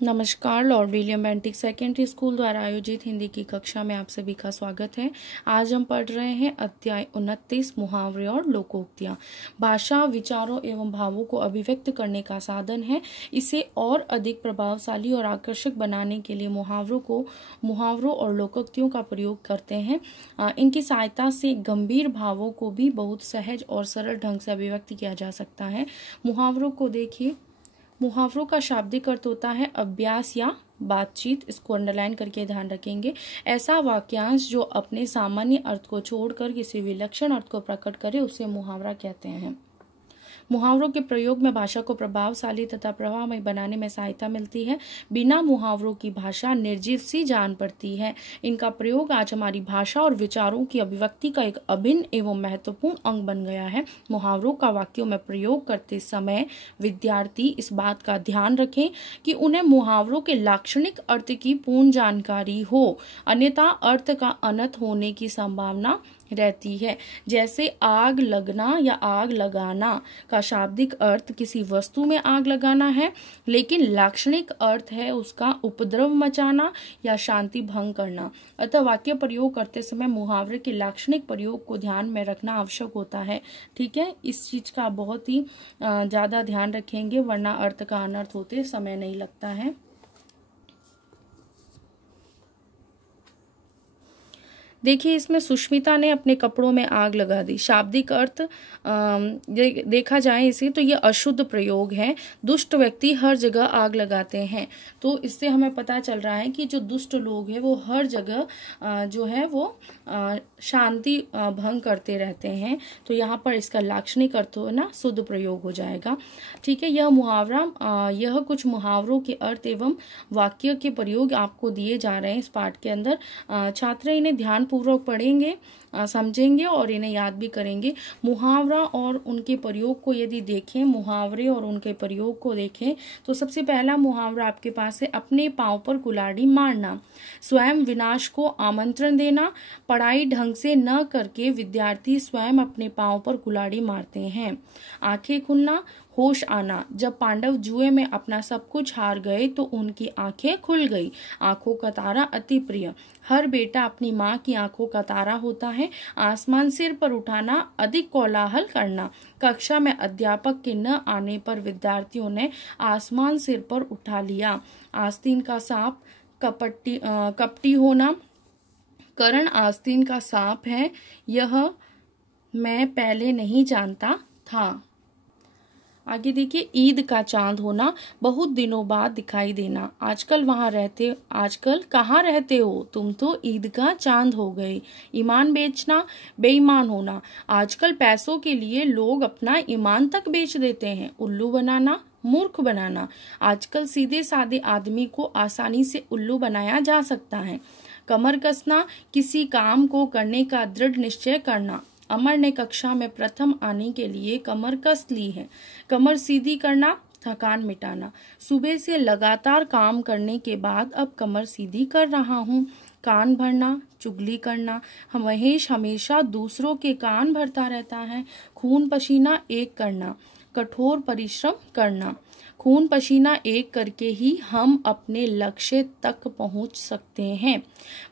नमस्कार। Lord William Bentinck secondary school द्वारा आयोजित हिंदी की कक्षा में आप सभी का स्वागत है। आज हम पढ़ रहे हैं अध्याय 29 मुहावरे और लोकोक्तियाँ। भाषा विचारों एवं भावों को अभिव्यक्त करने का साधन है। इसे और अधिक प्रभावशाली और आकर्षक बनाने के लिए मुहावरों और लोकोक्तियों का प्रयोग करते हैं। इनकी सहायता से गंभीर भावों को भी बहुत सहज और सरल ढंग से अभिव्यक्त किया जा सकता है। मुहावरों को देखिए। मुहावरों का शाब्दिक अर्थ होता है अभ्यास या बातचीत। इसको अंडरलाइन करके ध्यान रखेंगे। ऐसा वाक्यांश जो अपने सामान्य अर्थ को छोड़कर किसी विलक्षण अर्थ को प्रकट करे उसे मुहावरा कहते हैं। मुहावरों के प्रयोग में भाषा को प्रभावशाली तथा प्रभावमय बनाने में सहायता मिलती है। बिना मुहावरों की भाषा निर्जीव सी जान पड़ती है। इनका प्रयोग आज हमारी भाषा और विचारों की अभिव्यक्ति का एक अभिन्न एवं महत्वपूर्ण अंग बन गया है। मुहावरों का वाक्यों में प्रयोग करते समय विद्यार्थी इस बात का ध्यान रखें कि उन्हें मुहावरों के लाक्षणिक अर्थ की पूर्ण जानकारी हो, अन्यथा अर्थ का अनर्थ होने की संभावना रहती है। जैसे आग लगना या आग लगाना का शाब्दिक अर्थ किसी वस्तु में आग लगाना है, लेकिन लाक्षणिक अर्थ है उसका उपद्रव मचाना या शांति भंग करना। अतः वाक्य प्रयोग करते समय मुहावरे के लाक्षणिक प्रयोग को ध्यान में रखना आवश्यक होता है। ठीक है, इस चीज का बहुत ही ज्यादा ध्यान रखेंगे, वरना अर्थ का अनर्थ होते समय नहीं लगता है। देखिए, इसमें सुष्मिता ने अपने कपड़ों में आग लगा दी। शाब्दिक अर्थ देखा जाए इसे तो ये अशुद्ध प्रयोग है। दुष्ट व्यक्ति हर जगह आग लगाते हैं। तो इससे हमें पता चल रहा है कि जो दुष्ट लोग हैं वो हर जगह जो है वो शांति भंग करते रहते हैं। तो यहाँ पर इसका लाक्षणिक अर्थ हो ना शुद्ध प्रयोग हो जाएगा। ठीक है, यह कुछ मुहावरों के अर्थ एवं वाक्य के प्रयोग आपको दिए जा रहे हैं इस पाठ के अंदर। छात्र इन्हें ध्यान पूर्वक पढ़ेंगे, समझेंगे और इन्हें याद भी करेंगे। मुहावरा और उनके प्रयोग को यदि देखें, मुहावरे और उनके प्रयोग को देखें तो सबसे पहला मुहावरा आपके पास है अपने पांव पर कुल्हाड़ी मारना। स्वयं विनाश को आमंत्रण देना। पढ़ाई ढंग से न करके विद्यार्थी स्वयं अपने पांव पर कुल्हाड़ी मारते हैं। आंखें खुलना, होश आना। जब पांडव जुए में अपना सब कुछ हार गए तो उनकी आंखें खुल गई। आंखों का तारा अति प्रिय। हर बेटा अपनी माँ की आंखों का तारा होता है। आसमान सिर पर उठाना, अधिक कोलाहल करना। कक्षा में अध्यापक के न आने पर विद्यार्थियों ने आसमान सिर पर उठा लिया। आस्तीन का सांप कपटी होना। करण आस्तीन का सांप है, यह मैं पहले नहीं जानता था। आगे देखिए, ईद का चांद होना, बहुत दिनों बाद दिखाई देना। आजकल कहाँ रहते हो, तुम तो ईद का चांद हो गए। ईमान बेचना, बेईमान होना। आजकल पैसों के लिए लोग अपना ईमान तक बेच देते हैं। उल्लू बनाना, मूर्ख बनाना। आजकल सीधे साधे आदमी को आसानी से उल्लू बनाया जा सकता है। कमर कसना, किसी काम को करने का दृढ़ निश्चय करना। अमर ने कक्षा में प्रथम आने के लिए कमर कस ली है। कमर सीधी करना, थकान मिटाना। सुबह से लगातार काम करने के बाद अब कमर सीधी कर रहा हूँ। कान भरना, चुगली करना। महेश हमेशा दूसरों के कान भरता रहता है। खून पसीना एक करना, कठोर परिश्रम करना। खून पसीना एक करके ही हम अपने लक्ष्य तक पहुंच सकते हैं।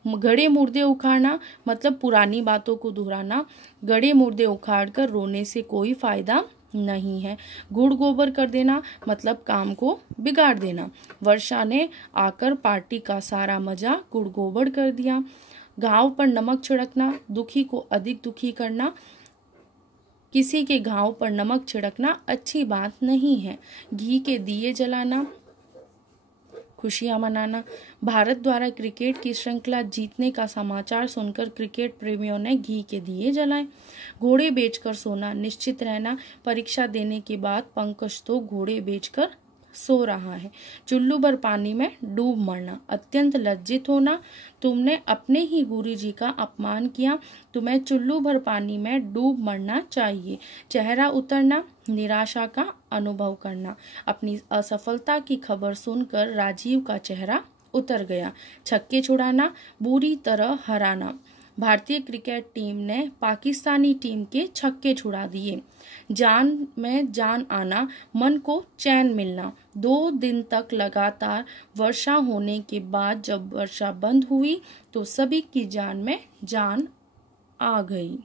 गड़े मुर्दे उखाड़ना मतलब पुरानी बातों को दोहराना। गड़े मुर्दे उखाड़ कर रोने से कोई फायदा नहीं है। गुड़ गोबर कर देना मतलब काम को बिगाड़ देना। वर्षा ने आकर पार्टी का सारा मजा गुड़ गोबर कर दिया। घाव पर नमक छिड़कना, दुखी को अधिक दुखी करना। किसी के घाव पर नमक छिड़कना अच्छी बात नहीं है। घी के दिए जलाना, खुशियां मनाना। भारत द्वारा क्रिकेट की श्रृंखला जीतने का समाचार सुनकर क्रिकेट प्रेमियों ने घी के दिए जलाए। घोड़े बेचकर सोना, निश्चित रहना। परीक्षा देने के बाद पंकज तो घोड़े बेचकर सो रहा है। चुल्लू भर पानी में डूब मरना, अत्यंत लज्जित होना। तुमने अपने ही गुरुजी का अपमान किया। तुम्हें चुल्लू भर पानी में डूब मरना चाहिए। चेहरा उतरना, निराशा का अनुभव करना। अपनी असफलता की खबर सुनकर राजीव का चेहरा उतर गया। छक्के छुड़ाना, बुरी तरह हराना। भारतीय क्रिकेट टीम ने पाकिस्तानी टीम के छक्के छुड़ा दिए। जान में जान आना, मन को चैन मिलना। 2 दिन तक लगातार वर्षा होने के बाद जब वर्षा बंद हुई तो सभी की जान में जान आ गई।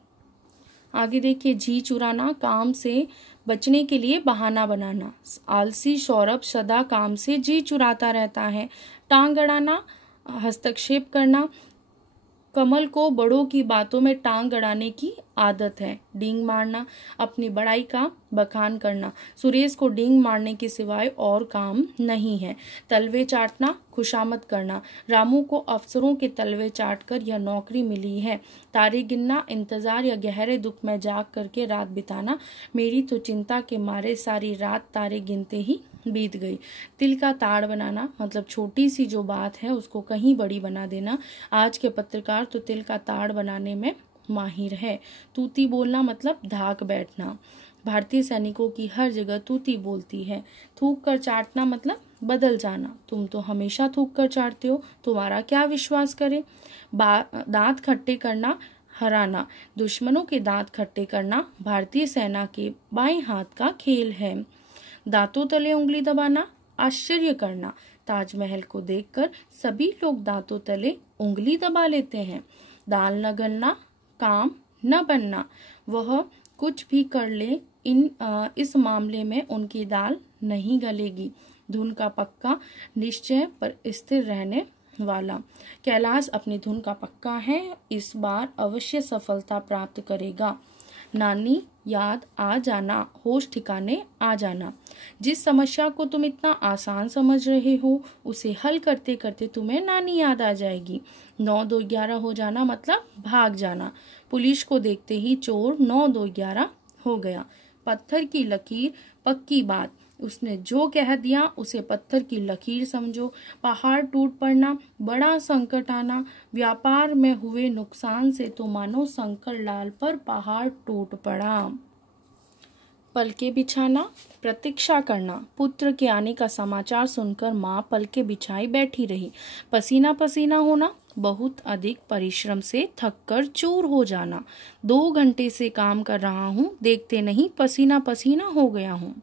आगे देखिए, जी चुराना, काम से बचने के लिए बहाना बनाना। आलसी सौरभ सदा काम से जी चुराता रहता है। टांग अड़ाना, हस्तक्षेप करना। कमल को बड़ों की बातों में टांग अड़ाने की आदत है। डींग मारना, अपनी बड़ाई का बखान करना। सुरेश को डींग मारने के सिवाय और काम नहीं है। तलवे चाटना, खुशामद करना। रामू को अफसरों के तलवे चाटकर यह नौकरी मिली है। तारे गिनना, इंतजार या गहरे दुख में जाग करके रात बिताना। मेरी तो चिंता के मारे सारी रात तारे गिनते ही बीत गई। तिल का ताड़ बनाना, मतलब छोटी सी जो बात है उसको कहीं बड़ी बना देना। आज के पत्रकार तो तिल का ताड़ बनाने में माहिर है। तूती बोलना मतलब धाक बैठना। भारतीय सैनिकों की हर जगह तूती बोलती है। थूक कर चाटना मतलब बदल जाना। तुम तो हमेशा थूक कर चाटते हो, तुम्हारा क्या विश्वास करे। दांत खट्टे करना, हराना। दुश्मनों के दांत खट्टे करना भारतीय सेना के बाएं हाथ का खेल है। दांतों तले उंगली दबाना, आश्चर्य करना। ताजमहल को देखकर सभी लोग दांतों तले उंगली दबा लेते हैं। दाल न गलना, काम न बनना। वह कुछ भी कर ले, इस मामले में उनकी दाल नहीं गलेगी। धुन का पक्का, निश्चय पर स्थिर रहने वाला। कैलाश अपनी धुन का पक्का है, इस बार अवश्य सफलता प्राप्त करेगा। नानी याद आ जाना, होश ठिकाने आ जाना। जिस समस्या को तुम इतना आसान समझ रहे हो उसे हल करते करते तुम्हें नानी याद आ जाएगी। 9 2 11 हो जाना मतलब भाग जाना। पुलिस को देखते ही चोर 9 2 11 हो गया। पत्थर की लकीर, पक्की बात। उसने जो कह दिया उसे पत्थर की लकीर समझो। पहाड़ टूट पड़ना, बड़ा संकट आना। व्यापार में हुए नुकसान से तो मानो शंकर लाल पर पहाड़ टूट पड़ा। पलके बिछाना, प्रतीक्षा करना। पुत्र के आने का समाचार सुनकर माँ पलके बिछाई बैठी रही। पसीना पसीना होना, बहुत अधिक परिश्रम से थककर चूर हो जाना। 2 घंटे से काम कर रहा हूँ, देखते नहीं पसीना पसीना हो गया हूँ।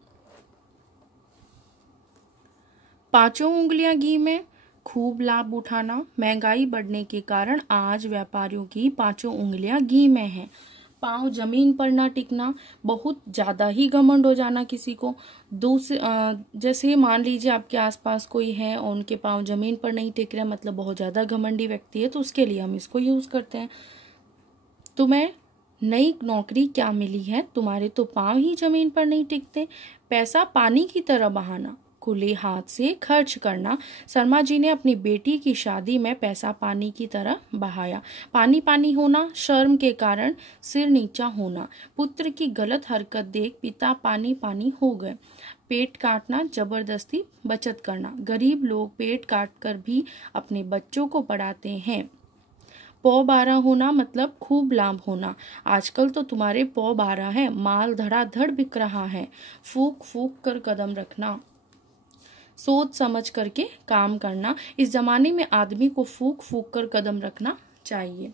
5 उंगलियां घी में, खूब लाभ उठाना। महंगाई बढ़ने के कारण आज व्यापारियों की 5 उंगलियां घी में हैं। पांव जमीन पर ना टिकना, बहुत ज्यादा ही घमंड हो जाना किसी को। जैसे मान लीजिए आपके आसपास कोई है और उनके पांव जमीन पर नहीं टिक रहे, मतलब बहुत ज्यादा घमंडी व्यक्ति है, तो उसके लिए हम इसको यूज करते हैं। तुम्हें नई नौकरी क्या मिली है, तुम्हारे तो पांव ही जमीन पर नहीं टिकते। पैसा पानी की तरह बहाना, खुले हाथ से खर्च करना। शर्मा जी ने अपनी बेटी की शादी में पैसा पानी की तरह बहाया। पानी पानी होना, शर्म के कारण सिर नीचा होना। पुत्र की गलत हरकत देख पिता पानी पानी हो गए। पेट काटना, जबरदस्ती बचत करना। गरीब लोग पेट काट कर भी अपने बच्चों को पढ़ाते हैं। पौ 12 होना मतलब खूब लाभ होना। आजकल तो तुम्हारे पौ 12 है, माल धड़ाधड़ बिक रहा है। फूक फूक कर कदम रखना, सोच समझ करके काम करना। इस जमाने में आदमी को फूक फूक कर कदम रखना चाहिए।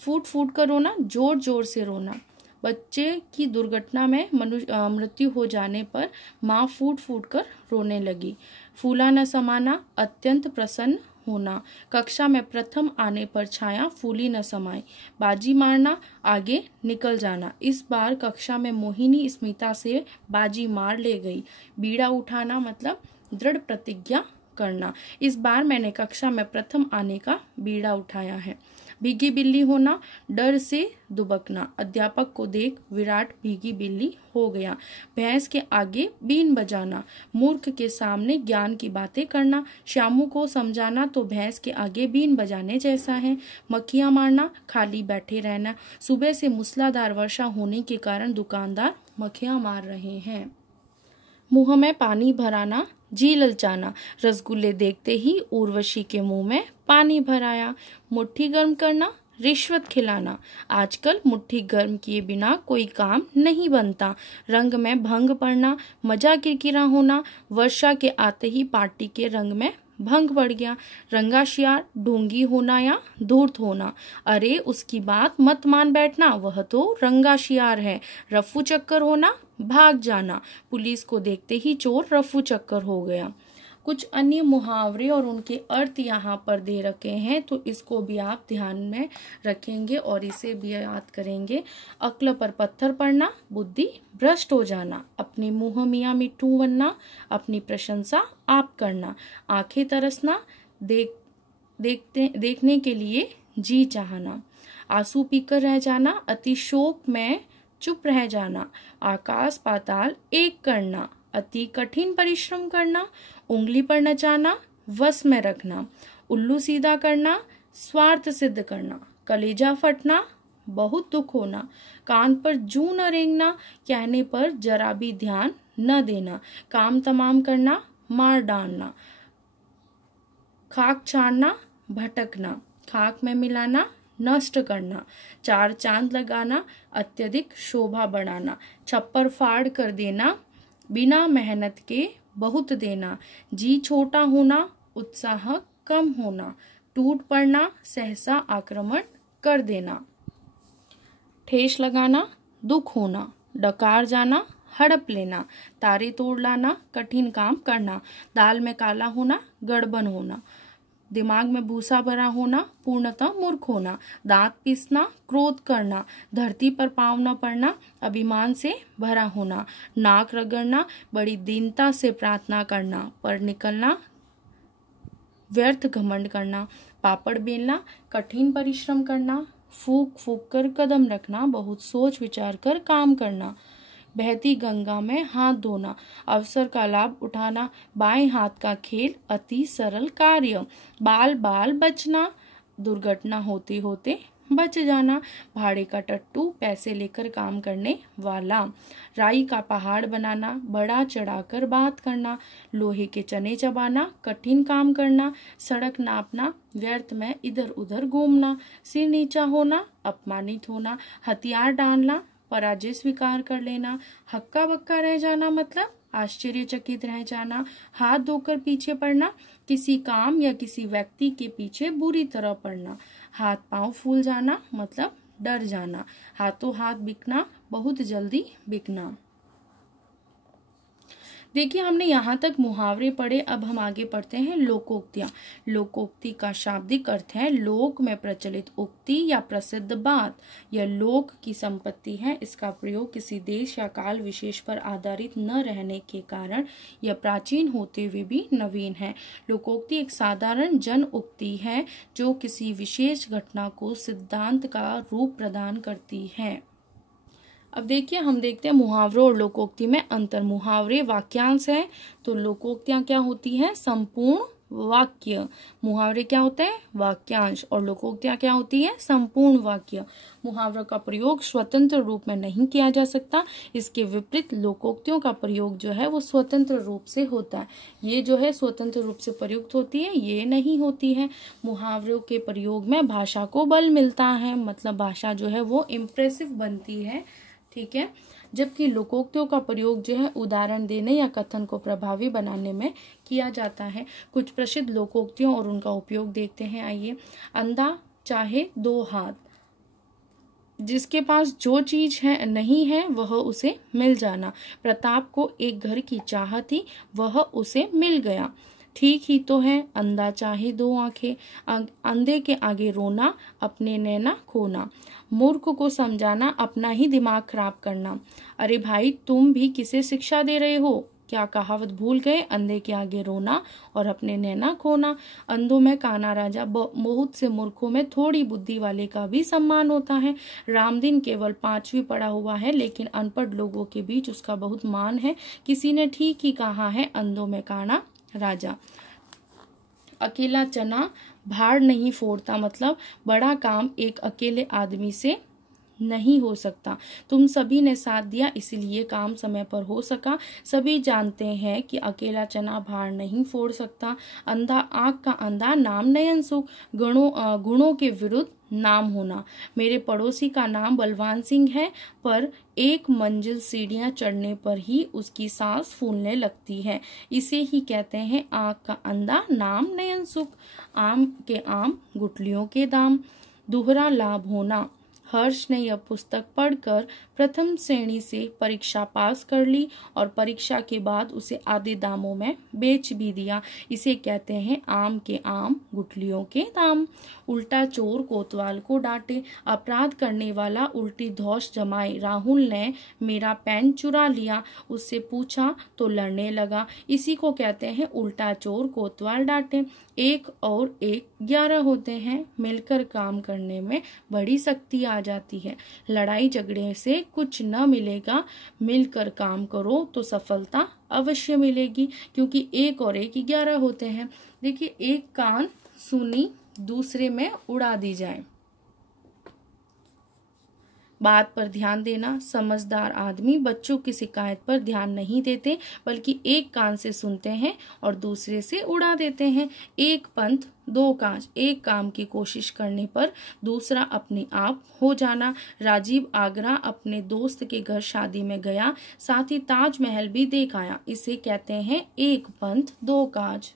फूट फूट कर रोना, जोर जोर से रोना। बच्चे की दुर्घटना में मृत्यु हो जाने पर माँ फूट फूट कर रोने लगी। फूला न समाना, अत्यंत प्रसन्न होना। कक्षा में प्रथम आने पर छाया फूली न समाई। बाजी मारना, आगे निकल जाना। इस बार कक्षा में मोहिनी स्मिता से बाजी मार ले गई। बीड़ा उठाना मतलब दृढ़ प्रतिज्ञा करना। इस बार मैंने कक्षा में प्रथम आने का बीड़ा उठाया है। भीगी बिल्ली होना, डर से दुबकना। अध्यापक को देख विराट भीगी बिल्ली हो गया। भैंस के आगे बीन बजाना, मूर्ख के सामने ज्ञान की बातें करना। श्यामू को समझाना तो भैंस के आगे बीन बजाने जैसा है। मक्खियां मारना, खाली बैठे रहना। सुबह से मूसलाधार वर्षा होने के कारण दुकानदार मक्खियां मार रहे हैं। मुंह में पानी भराना, जी ललचाना। रसगुल्ले देखते ही उर्वशी के मुंह में पानी भर आया। मुट्ठी गर्म करना, रिश्वत खिलाना। आजकल मुट्ठी गर्म किए बिना कोई काम नहीं बनता। रंग में भंग पड़ना, मजा किरकिरा होना। वर्षा के आते ही पार्टी के रंग में भंग पड़ गया। रंगाशियार, ढोंगी होना या धूर्त होना। अरे उसकी बात मत मान बैठना, वह तो रंगाशियार है। रफू चक्कर होना, भाग जाना। पुलिस को देखते ही चोर रफू चक्कर हो गया। कुछ अन्य मुहावरे और उनके अर्थ यहाँ पर दे रखे हैं, तो इसको भी आप ध्यान में रखेंगे और इसे भी याद करेंगे। अक्ल पर पत्थर पड़ना, बुद्धि भ्रष्ट हो जाना। अपने मुंह मियाँ मिट्ठू बनना, अपनी प्रशंसा आप करना। आंखें तरसना, देखने के लिए जी चाहना। आंसू पीकर रह जाना, अति शोक में चुप रह जाना। आकाश पाताल एक करना, अति कठिन परिश्रम करना। उंगली पर नचाना, वश में रखना। उल्लू सीधा करना, स्वार्थ सिद्ध करना। कलेजा फटना, बहुत दुख होना। कान पर जूं न रेंगना, कहने पर जरा भी ध्यान न देना। काम तमाम करना, मार डालना। खाक छाड़ना, भटकना। खाक में मिलाना, नष्ट करना। चार चांद लगाना, अत्यधिक शोभा बढ़ाना। छप्पर फाड़ कर देना, बिना मेहनत के बहुत देना। जी छोटा होना, उत्साह कम होना। टूट पड़ना, सहसा आक्रमण कर देना। ठेस लगाना, दुख होना। डकार जाना, हड़प लेना। तारे तोड़ लाना, कठिन काम करना। दाल में काला होना, गड़बड़ होना। दिमाग में भूसा भरा होना, पूर्णतः मूर्ख होना। दांत पीसना, क्रोध करना। धरती पर पांव न पड़ना, अभिमान से भरा होना। नाक रगड़ना, बड़ी दीनता से प्रार्थना करना पर निकलना, व्यर्थ घमंड करना। पापड़ बेलना, कठिन परिश्रम करना। फूक फूक कर कदम रखना, बहुत सोच विचार कर काम करना। बहती गंगा में हाथ धोना, अवसर का लाभ उठाना। बाएं हाथ का खेल, अति सरल कार्य। बाल बाल बचना, दुर्घटना होते होते बच जाना। भाड़े का टट्टू, पैसे लेकर काम करने वाला। राई का पहाड़ बनाना, बड़ा चढ़ाकर बात करना। लोहे के चने चबाना, कठिन काम करना। सड़क नापना, व्यर्थ में इधर उधर घूमना। सिर नीचा होना, अपमानित होना। हथियार डालना, पराजय स्वीकार कर लेना। हक्का बक्का रह जाना मतलब आश्चर्यचकित रह जाना। हाथ धोकर पीछे पड़ना, किसी काम या किसी व्यक्ति के पीछे बुरी तरह पड़ना। हाथ पांव फूल जाना मतलब डर जाना। हाथों हाथ बिकना, बहुत जल्दी बिकना। देखिए हमने यहाँ तक मुहावरे पढ़े, अब हम आगे पढ़ते हैं लोकोक्तियाँ। लोकोक्ति का शाब्दिक अर्थ है लोक में प्रचलित उक्ति या प्रसिद्ध बात। यह लोक की संपत्ति है। इसका प्रयोग किसी देश या काल विशेष पर आधारित न रहने के कारण यह प्राचीन होते हुए भी नवीन है। लोकोक्ति एक साधारण जन उक्ति है जो किसी विशेष घटना को सिद्धांत का रूप प्रदान करती है। अब देखिए हम देखते हैं मुहावरों और लोकोक्ति में अंतर। मुहावरे वाक्यांश हैं, तो लोकोक्तियां क्या होती हैं? संपूर्ण वाक्य। मुहावरे क्या होते हैं? वाक्यांश। और लोकोक्तियां क्या होती है? संपूर्ण वाक्य। मुहावरों का प्रयोग स्वतंत्र रूप में नहीं किया जा सकता, इसके विपरीत लोकोक्तियों का प्रयोग जो है वो स्वतंत्र रूप से होता है। ये जो है स्वतंत्र रूप से प्रयुक्त होती है, ये नहीं होती है। मुहावरों के प्रयोग में भाषा को बल मिलता है, मतलब भाषा जो है वो इम्प्रेसिव बनती है, ठीक है। जबकि लोकोक्तियों का प्रयोग जो है उदाहरण देने या कथन को प्रभावी बनाने में किया जाता है। कुछ प्रसिद्ध लोकोक्तियों और उनका उपयोग देखते हैं, आइए। अंधा चाहे दो हाथ, जिसके पास जो चीज है नहीं है वह उसे मिल जाना। प्रताप को एक घर की चाह थी, वह उसे मिल गया। ठीक ही तो है, अंधा चाहे दो आंखें, अंधे के आगे रोना, अपने नैना खोना। मूर्ख को समझाना, अपना ही दिमाग खराब करना। अरे भाई तुम भी किसे शिक्षा दे रहे हो? क्या कहावत भूल गए? अंधे के आगे रोना और अपने नैना खोना। अंधों में काना राजा, बहुत से मूर्खों में थोड़ी बुद्धि वाले का भी सम्मान होता है। रामदीन केवल 5वीं पढ़ा हुआ है, लेकिन अनपढ़ लोगों के बीच उसका बहुत मान है। किसी ने ठीक ही कहा है, अंधों में काना राजा। अकेला चना भार नहीं फोड़ता, मतलब बड़ा काम एक अकेले आदमी से नहीं हो सकता। तुम सभी ने साथ दिया, इसलिए काम समय पर हो सका। सभी जानते हैं कि अकेला चना भार नहीं फोड़ सकता। अंधा आँख का अंधा, नाम नयन सुख। गुणों के विरुद्ध नाम होना। मेरे पड़ोसी का नाम बलवान सिंह है, पर एक मंजिल सीढ़ियां चढ़ने पर ही उसकी सांस फूलने लगती है। इसे ही कहते हैं आँख का अंधा, नाम नयन सुख। आम के आम, गुठलियों के दाम। दोहरा लाभ होना। हर्ष ने यह पुस्तक पढ़कर प्रथम श्रेणी से परीक्षा पास कर ली और परीक्षा के बाद उसे आधे दामों में बेच भी दिया। इसे कहते हैं आम के आम, गुठलियों के दाम। उल्टा चोर कोतवाल को डांटे। अपराध करने वाला उल्टी धौंस जमाए। राहुल ने मेरा पेन चुरा लिया, उससे पूछा तो लड़ने लगा। इसी को कहते हैं उल्टा चोर कोतवाल डांटे। 1 और 1 11 होते हैं। मिलकर काम करने में बड़ी शक्ति आ जाती है। लड़ाई झगड़े से कुछ न मिलेगा। मिलकर काम करो तो सफलता अवश्य मिलेगी, क्योंकि 1 और 1 11 होते हैं। देखिए, एक कान सुनी दूसरे में उड़ा दी जाए। बात पर ध्यान देना। समझदार आदमी बच्चों की शिकायत पर ध्यान नहीं देते, बल्कि एक कान से सुनते हैं और दूसरे से उड़ा देते हैं। एक पंथ दो काज। एक काम की कोशिश करने पर दूसरा अपने आप हो जाना। राजीव आगरा अपने दोस्त के घर शादी में गया, साथ ही ताजमहल भी देख आया। इसे कहते हैं एक पंथ दो काज।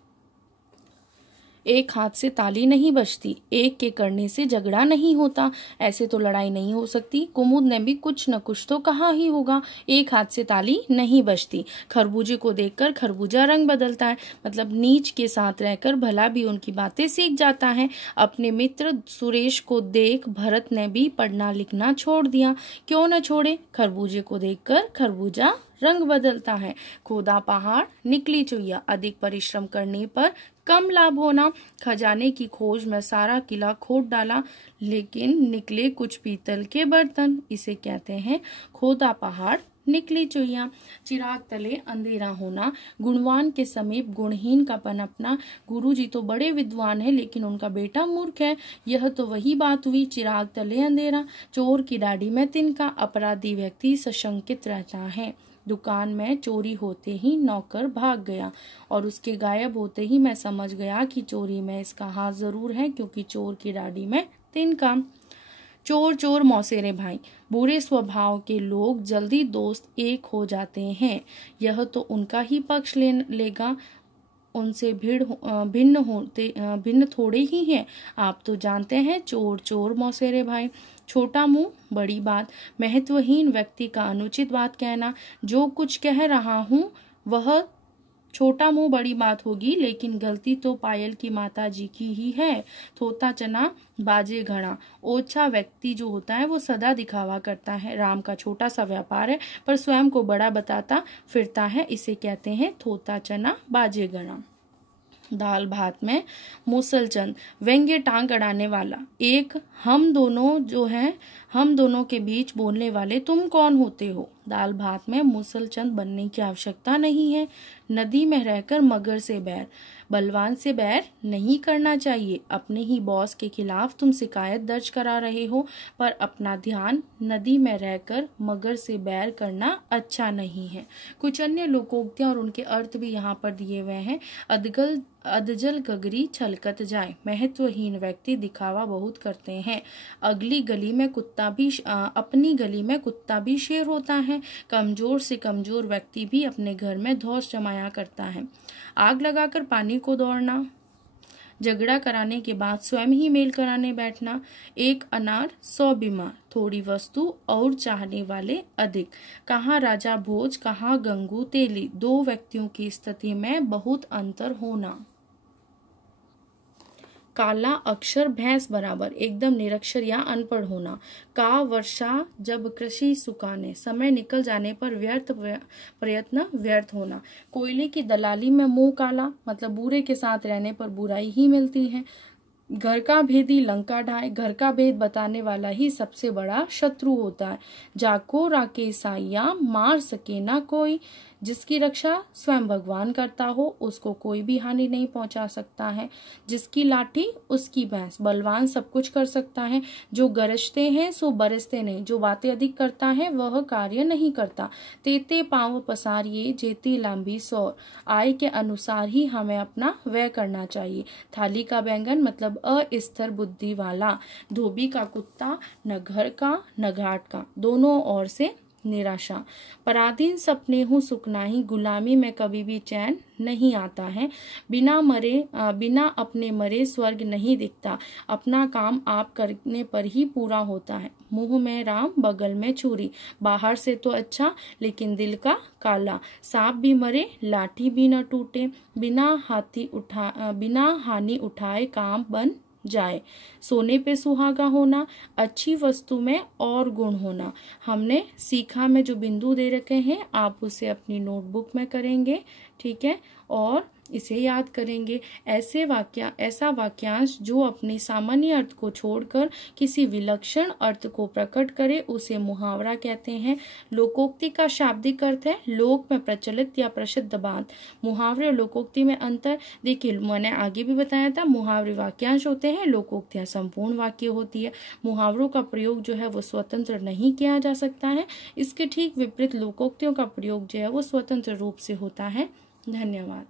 एक हाथ से ताली नहीं बजती, एक के करने से झगड़ा नहीं होता। ऐसे तो लड़ाई नहीं हो सकती। कुमुद ने भी कुछ न कुछ तो कहा ही होगा। एक हाथ से ताली नहीं बजती। खरबूजे को देखकर खरबूजा रंग बदलता है, मतलब नीच के साथ रहकर भला भी उनकी बातें सीख जाता है। अपने मित्र सुरेश को देख भरत ने भी पढ़ना लिखना छोड़ दिया। क्यों न छोड़े? खरबूजे को देखकर खरबूजा रंग बदलता है। खोदा पहाड़, निकली चुईया। अधिक परिश्रम करने पर कम लाभ होना। खजाने की खोज में सारा किला खोद डाला, लेकिन निकले कुछ पीतल के बर्तन। इसे कहते हैं खोदा पहाड़, निकली चुईया। चिराग तले अंधेरा होना। गुणवान के समीप गुणहीन का पनपना। गुरुजी तो बड़े विद्वान है, लेकिन उनका बेटा मूर्ख है। यह तो वही बात हुई, चिराग तले अंधेरा। चोर की दाढ़ी में तिनका। अपराधी व्यक्ति सशंकित रहता है। दुकान में चोरी होते ही नौकर भाग गया और उसके गायब होते ही मैं समझ गया कि चोरी में इसका हाथ जरूर है, क्योंकि चोर की दाढ़ी में तिनका। चोर चोर मौसेरे भाई। बुरे स्वभाव के लोग जल्दी दोस्त एक हो जाते हैं। यह तो उनका ही पक्ष लेगा, उनसे भिन्न थोड़े ही हैं। आप तो जानते हैं, चोर चोर मौसेरे भाई। छोटा मुंह बड़ी बात। महत्वहीन व्यक्ति का अनुचित बात कहना। जो कुछ कह रहा हूँ वह छोटा मुंह बड़ी बात होगी, लेकिन गलती तो पायल की माता जी की ही है। थोता चना बाजे घड़ा। ओछा व्यक्ति जो होता है वो सदा दिखावा करता है। राम का छोटा सा व्यापार है, पर स्वयं को बड़ा बताता फिरता है। इसे कहते हैं थोता चना बाजे घड़ा। दाल भात में मुसलचंद, व्यंग्य टांग अड़ाने वाला। एक हम दोनों के बीच बोलने वाले तुम कौन होते हो? दाल भात में मुसलचंद बनने की आवश्यकता नहीं है। नदी में रहकर मगर से बैर। बलवान से बैर नहीं करना चाहिए। अपने ही बॉस के खिलाफ तुम शिकायत दर्ज करा रहे हो, पर अपना ध्यान नदी में रहकर मगर से बैर करना अच्छा नहीं है। कुछ अन्य लोकोक्तियां और उनके अर्थ भी यहाँ पर दिए हुए हैं। अधजल गगरी छलकत जाए। महत्वहीन व्यक्ति दिखावा बहुत करते हैं। अपनी गली में कुत्ता भी शेर होता है। कमजोर से कमजोर व्यक्ति भी अपने घर में धौंस जमाया करता है। आग लगाकर पानी को दौड़ना। झगड़ा कराने के बाद स्वयं ही मेल कराने बैठना। एक अनार 100 बीमार। थोड़ी वस्तु और चाहने वाले अधिक। कहाँ राजा भोज, कहाँ गंगू तेली। दो व्यक्तियों की स्थिति में बहुत अंतर होना। काला अक्षर भैंस बराबर, एकदम निरक्षर या अनपढ़ होना। का वर्षा जब कृषि सुखाने, समय निकल जाने पर प्रयत्न व्यर्थ होना। कोयले की दलाली में मुंह काला, मतलब बुरे के साथ रहने पर बुराई ही मिलती है। घर का भेदी लंका ढाए। घर का भेद बताने वाला ही सबसे बड़ा शत्रु होता है। जाको राके साइया, मार सके ना कोई। जिसकी रक्षा स्वयं भगवान करता हो उसको कोई भी हानि नहीं पहुंचा सकता है। जिसकी लाठी उसकी भैंस, बलवान सब कुछ कर सकता है। जो गरजते हैं सो बरसते नहीं, जो बातें अधिक करता है वह कार्य नहीं करता। तेते पांव पसारिए जेती लांबी सौर, आय के अनुसार ही हमें अपना व्यय करना चाहिए। थाली का बैंगन मतलब अस्थिर बुद्धि वाला। धोबी का कुत्ता न घर का न घाट का, दोनों ओर से निराशा। पराधीन सपने हूँ सुख नाही, गुलामी में कभी भी चैन नहीं आता है। बिना अपने मरे स्वर्ग नहीं दिखता, अपना काम आप करने पर ही पूरा होता है। मुंह में राम बगल में छुरी, बाहर से तो अच्छा लेकिन दिल का काला। सांप भी मरे लाठी भी न टूटे, बिना हानि उठाए काम बन जाए। सोने पे सुहागा होना, अच्छी वस्तु में और गुण होना। हमने सीखा में जो बिंदु दे रखे हैं आप उसे अपनी नोटबुक में करेंगे, ठीक है, और इसे याद करेंगे। ऐसा वाक्यांश जो अपने सामान्य अर्थ को छोड़कर किसी विलक्षण अर्थ को प्रकट करे उसे मुहावरा कहते हैं। लोकोक्ति का शाब्दिक अर्थ है लोक में प्रचलित या प्रसिद्ध बात। मुहावरे और लोकोक्ति में अंतर देखिए, मैंने आगे भी बताया था, मुहावरे वाक्यांश होते हैं, लोकोक्तियां संपूर्ण वाक्य होती है। मुहावरों का प्रयोग जो है वो स्वतंत्र नहीं किया जा सकता है, इसके ठीक विपरीत लोकोक्तियों का प्रयोग जो है वो स्वतंत्र रूप से होता है। धन्यवाद।